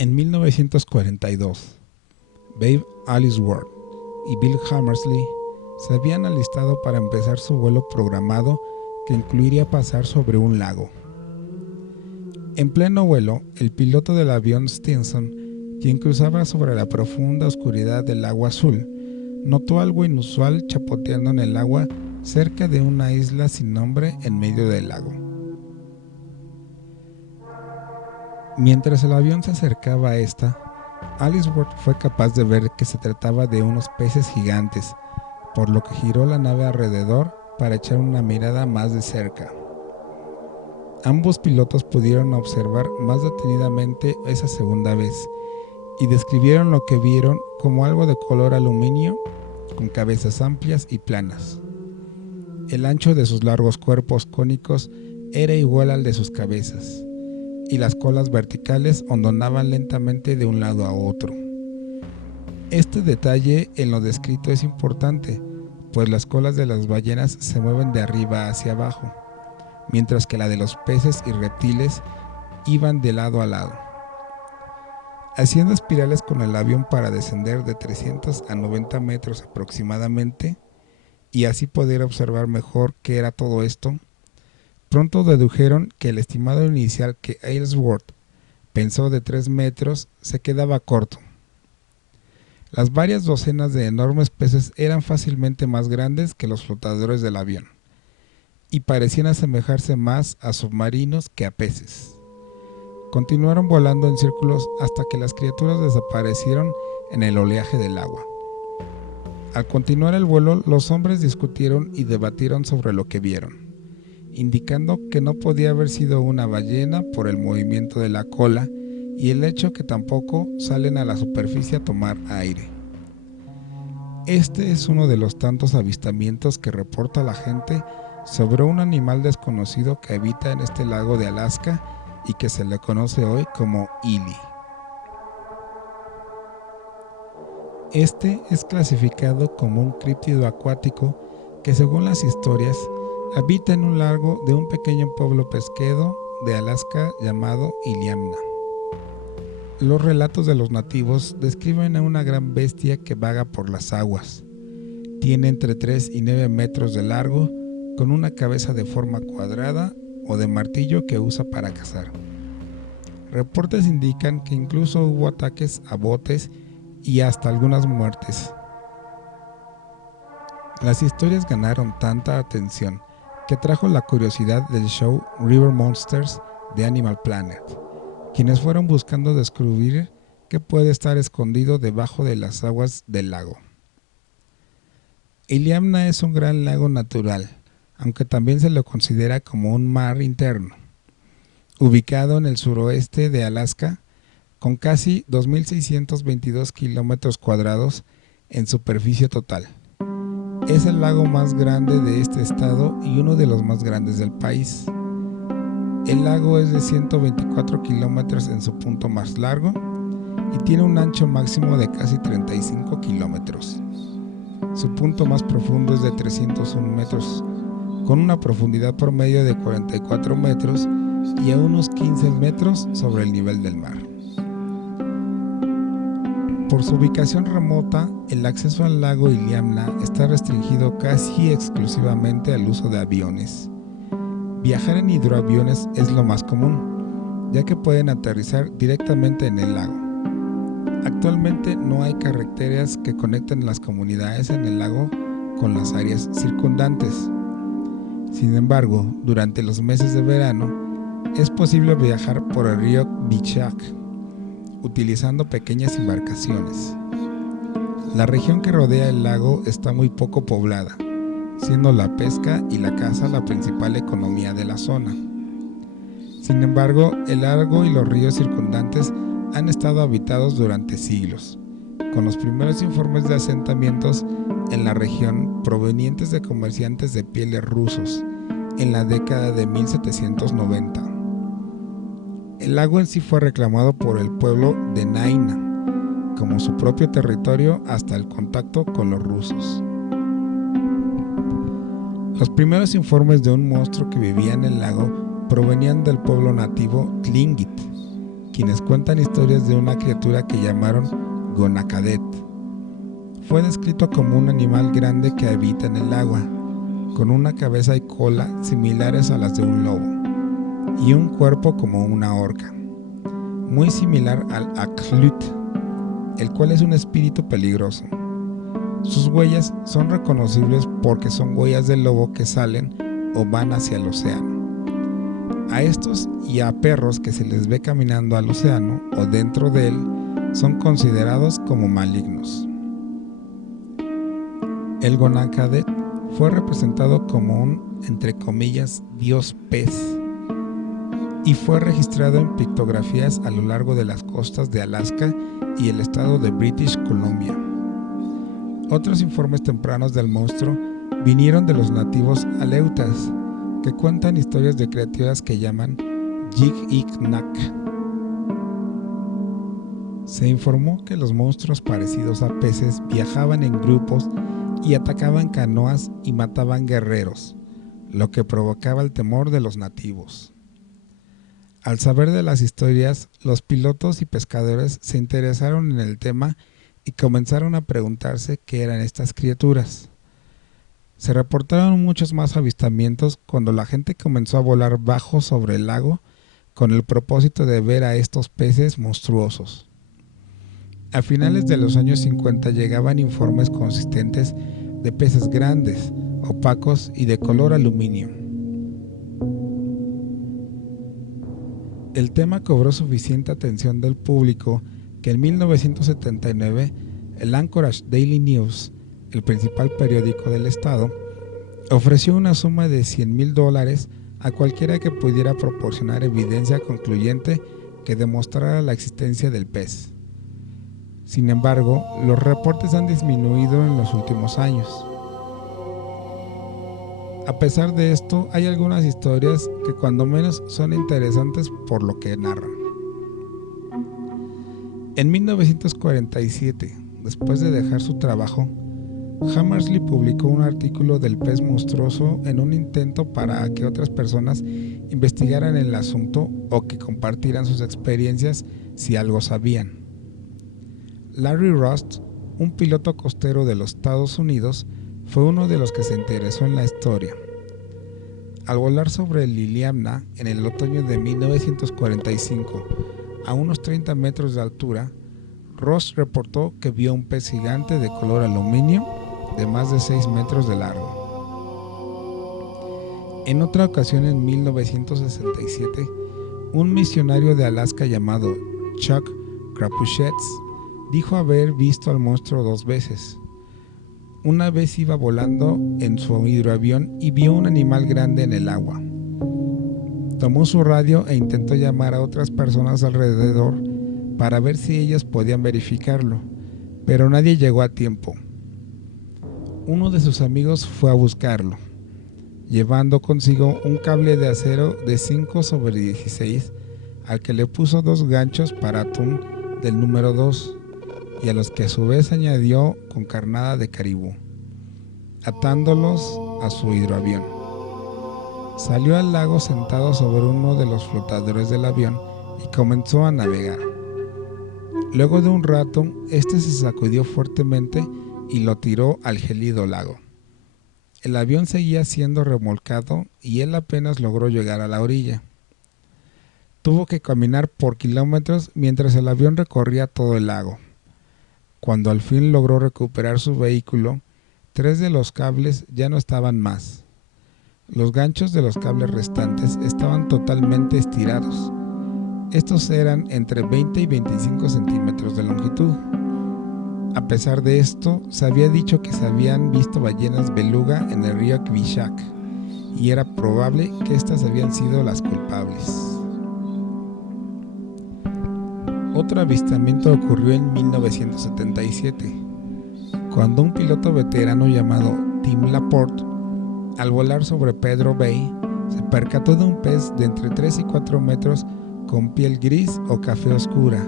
En 1942, Babe Allsworth y Bill Hammersley se habían alistado para empezar su vuelo programado que incluiría pasar sobre un lago. En pleno vuelo, el piloto del avión Stinson, quien cruzaba sobre la profunda oscuridad del agua azul, notó algo inusual chapoteando en el agua cerca de una isla sin nombre en medio del lago. Mientras el avión se acercaba a esta, Allsworth fue capaz de ver que se trataba de unos peces gigantes, por lo que giró la nave alrededor para echar una mirada más de cerca. Ambos pilotos pudieron observar más detenidamente esa segunda vez y describieron lo que vieron como algo de color aluminio con cabezas amplias y planas. El ancho de sus largos cuerpos cónicos era igual al de sus cabezas, y las colas verticales ondonaban lentamente de un lado a otro. Este detalle en lo descrito es importante, pues las colas de las ballenas se mueven de arriba hacia abajo, mientras que la de los peces y reptiles iban de lado a lado, haciendo espirales con el avión para descender de 300 a 90 metros aproximadamente, y así poder observar mejor qué era todo esto. Pronto dedujeron que el estimado inicial que Allsworth pensó de 3 metros se quedaba corto. Las varias docenas de enormes peces eran fácilmente más grandes que los flotadores del avión, y parecían asemejarse más a submarinos que a peces. Continuaron volando en círculos hasta que las criaturas desaparecieron en el oleaje del agua. Al continuar el vuelo, los hombres discutieron y debatieron sobre lo que vieron, indicando que no podía haber sido una ballena por el movimiento de la cola y el hecho que tampoco salen a la superficie a tomar aire. Este es uno de los tantos avistamientos que reporta la gente sobre un animal desconocido que habita en este lago de Alaska y que se le conoce hoy como Ili. Este es clasificado como un críptido acuático que, según las historias, habita en un lago de un pequeño pueblo pesquero de Alaska llamado Iliamna. Los relatos de los nativos describen a una gran bestia que vaga por las aguas. Tiene entre 3 y 9 metros de largo, con una cabeza de forma cuadrada o de martillo que usa para cazar. Reportes indican que incluso hubo ataques a botes y hasta algunas muertes. Las historias ganaron tanta atención que atrajo la curiosidad del show River Monsters de Animal Planet, quienes fueron buscando descubrir qué puede estar escondido debajo de las aguas del lago. Iliamna es un gran lago natural, aunque también se lo considera como un mar interno, ubicado en el suroeste de Alaska, con casi 2.622 kilómetros cuadrados en superficie total. Es el lago más grande de este estado y uno de los más grandes del país. El lago es de 124 kilómetros en su punto más largo y tiene un ancho máximo de casi 35 kilómetros. Su punto más profundo es de 301 metros, con una profundidad promedio de 44 metros y a unos 15 metros sobre el nivel del mar. Por su ubicación remota, el acceso al lago Iliamna está restringido casi exclusivamente al uso de aviones. Viajar en hidroaviones es lo más común, ya que pueden aterrizar directamente en el lago. Actualmente no hay carreteras que conecten las comunidades en el lago con las áreas circundantes. Sin embargo, durante los meses de verano, es posible viajar por el río Bichak, utilizando pequeñas embarcaciones. La región que rodea el lago está muy poco poblada, siendo la pesca y la caza la principal economía de la zona. Sin embargo, el lago y los ríos circundantes han estado habitados durante siglos, con los primeros informes de asentamientos en la región provenientes de comerciantes de pieles rusos en la década de 1790. El lago en sí fue reclamado por el pueblo de Naina como su propio territorio hasta el contacto con los rusos. Los primeros informes de un monstruo que vivía en el lago provenían del pueblo nativo Tlingit, quienes cuentan historias de una criatura que llamaron Gonacadet. Fue descrito como un animal grande que habita en el agua, con una cabeza y cola similares a las de un lobo, y un cuerpo como una orca, muy similar al Aklut, el cual es un espíritu peligroso. Sus huellas son reconocibles porque son huellas del lobo que salen o van hacia el océano. A estos y a perros que se les ve caminando al océano o dentro de él son considerados como malignos. El Gonacadet fue representado como un, entre comillas, dios pez, y fue registrado en pictografías a lo largo de las costas de Alaska y el estado de British Columbia. Otros informes tempranos del monstruo vinieron de los nativos aleutas, que cuentan historias de criaturas que llaman Yig-Ik-Nak. Se informó que los monstruos parecidos a peces viajaban en grupos y atacaban canoas y mataban guerreros, lo que provocaba el temor de los nativos. Al saber de las historias, los pilotos y pescadores se interesaron en el tema y comenzaron a preguntarse qué eran estas criaturas. Se reportaron muchos más avistamientos cuando la gente comenzó a volar bajo sobre el lago con el propósito de ver a estos peces monstruosos. A finales de los años 50 llegaban informes consistentes de peces grandes, opacos y de color aluminio. El tema cobró suficiente atención del público que en 1979 el Anchorage Daily News, el principal periódico del estado, ofreció una suma de $100,000 a cualquiera que pudiera proporcionar evidencia concluyente que demostrara la existencia del pez. Sin embargo, los reportes han disminuido en los últimos años. A pesar de esto, hay algunas historias que cuando menos son interesantes por lo que narran. En 1947, después de dejar su trabajo, Hammersley publicó un artículo del pez monstruoso en un intento para que otras personas investigaran el asunto o que compartieran sus experiencias si algo sabían. Larry Rust, un piloto costero de los Estados Unidos, fue uno de los que se interesó en la historia. Al volar sobre Liliamna en el otoño de 1945, a unos 30 metros de altura, Rust reportó que vio un pez gigante de color aluminio de más de 6 metros de largo. En otra ocasión, en 1967, un misionario de Alaska llamado Chuck Crapuchettes dijo haber visto al monstruo 2 veces. Una vez iba volando en su hidroavión y vio un animal grande en el agua. Tomó su radio e intentó llamar a otras personas alrededor para ver si ellas podían verificarlo, pero nadie llegó a tiempo. Uno de sus amigos fue a buscarlo, llevando consigo un cable de acero de 5/16 al que le puso 2 ganchos para atún del número 2 y a los que a su vez añadió con carnada de caribú, atándolos a su hidroavión. Salió al lago sentado sobre uno de los flotadores del avión y comenzó a navegar. Luego de un rato, este se sacudió fuertemente y lo tiró al gélido lago. El avión seguía siendo remolcado y él apenas logró llegar a la orilla. Tuvo que caminar por kilómetros mientras el avión recorría todo el lago. Cuando al fin logró recuperar su vehículo, 3 de los cables ya no estaban más. Los ganchos de los cables restantes estaban totalmente estirados. Estos eran entre 20 y 25 centímetros de longitud. A pesar de esto, se había dicho que se habían visto ballenas beluga en el río Kvishak, y era probable que estas habían sido las culpables. Otro avistamiento ocurrió en 1977, cuando un piloto veterano llamado Tim Laporte, al volar sobre Pedro Bay, se percató de un pez de entre 3 y 4 metros con piel gris o café oscura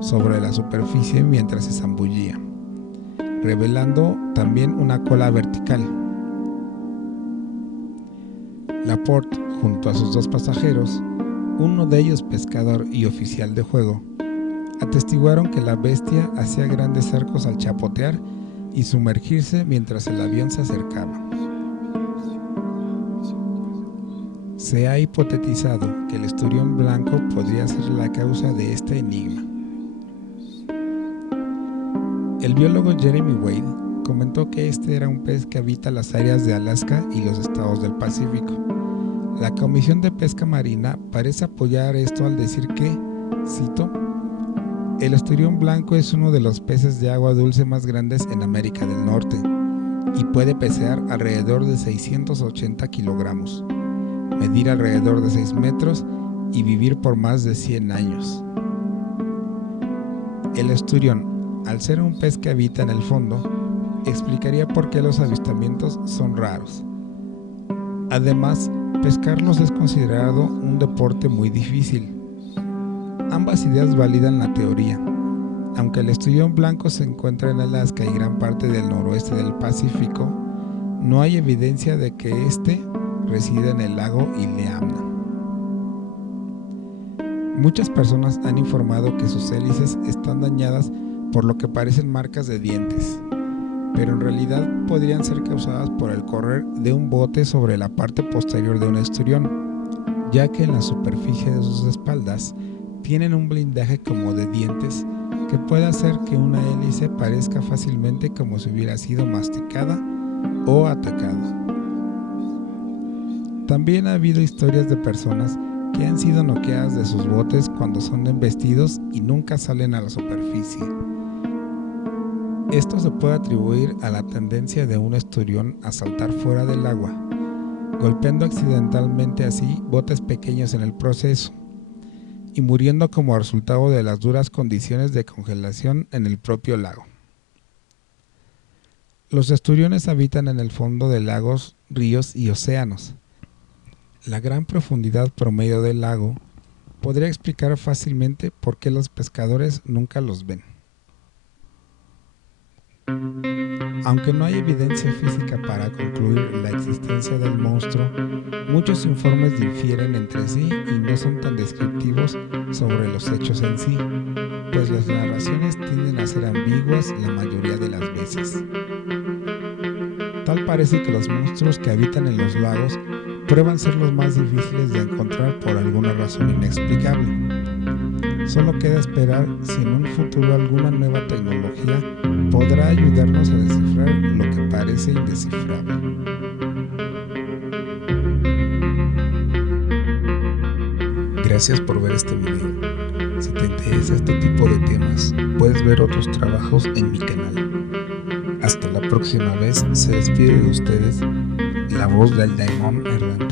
sobre la superficie mientras se zambullía, revelando también una cola vertical. Laporte, junto a sus 2 pasajeros, uno de ellos pescador y oficial de juego, atestiguaron que la bestia hacía grandes cercos al chapotear y sumergirse mientras el avión se acercaba. Se ha hipotetizado que el esturión blanco podría ser la causa de este enigma. El biólogo Jeremy Wade comentó que este era un pez que habita las áreas de Alaska y los estados del Pacífico. La Comisión de Pesca Marina parece apoyar esto al decir que, cito, el esturión blanco es uno de los peces de agua dulce más grandes en América del Norte y puede pesar alrededor de 680 kilogramos, medir alrededor de 6 metros y vivir por más de 100 años. El esturión, al ser un pez que habita en el fondo, explicaría por qué los avistamientos son raros. Además, pescarlos es considerado un deporte muy difícil. Ambas ideas validan la teoría. Aunque el esturión blanco se encuentra en Alaska y gran parte del noroeste del Pacífico, no hay evidencia de que éste resida en el lago Iliamna. Muchas personas han informado que sus hélices están dañadas por lo que parecen marcas de dientes, pero en realidad podrían ser causadas por el correr de un bote sobre la parte posterior de un esturión, ya que en la superficie de sus espaldas tienen un blindaje como de dientes que puede hacer que una hélice parezca fácilmente como si hubiera sido masticada o atacada. También ha habido historias de personas que han sido noqueadas de sus botes cuando son embestidos y nunca salen a la superficie. Esto se puede atribuir a la tendencia de un esturión a saltar fuera del agua, golpeando accidentalmente así botes pequeños en el proceso y muriendo como resultado de las duras condiciones de congelación en el propio lago. Los esturiones habitan en el fondo de lagos, ríos y océanos. La gran profundidad promedio del lago podría explicar fácilmente por qué los pescadores nunca los ven. Aunque no hay evidencia física para concluir la existencia del monstruo, muchos informes difieren entre sí y no son tan descriptivos sobre los hechos en sí, pues las narraciones tienden a ser ambiguas la mayoría de las veces. Tal parece que los monstruos que habitan en los lagos prueban ser los más difíciles de encontrar por alguna razón inexplicable. Solo queda esperar si en un futuro alguna nueva tecnología podrá ayudarnos a descifrar lo que parece indescifrable. Gracias por ver este video. Si te interesa este tipo de temas, puedes ver otros trabajos en mi canal. Hasta la próxima vez, se despide de ustedes la voz del Daimon Hernández.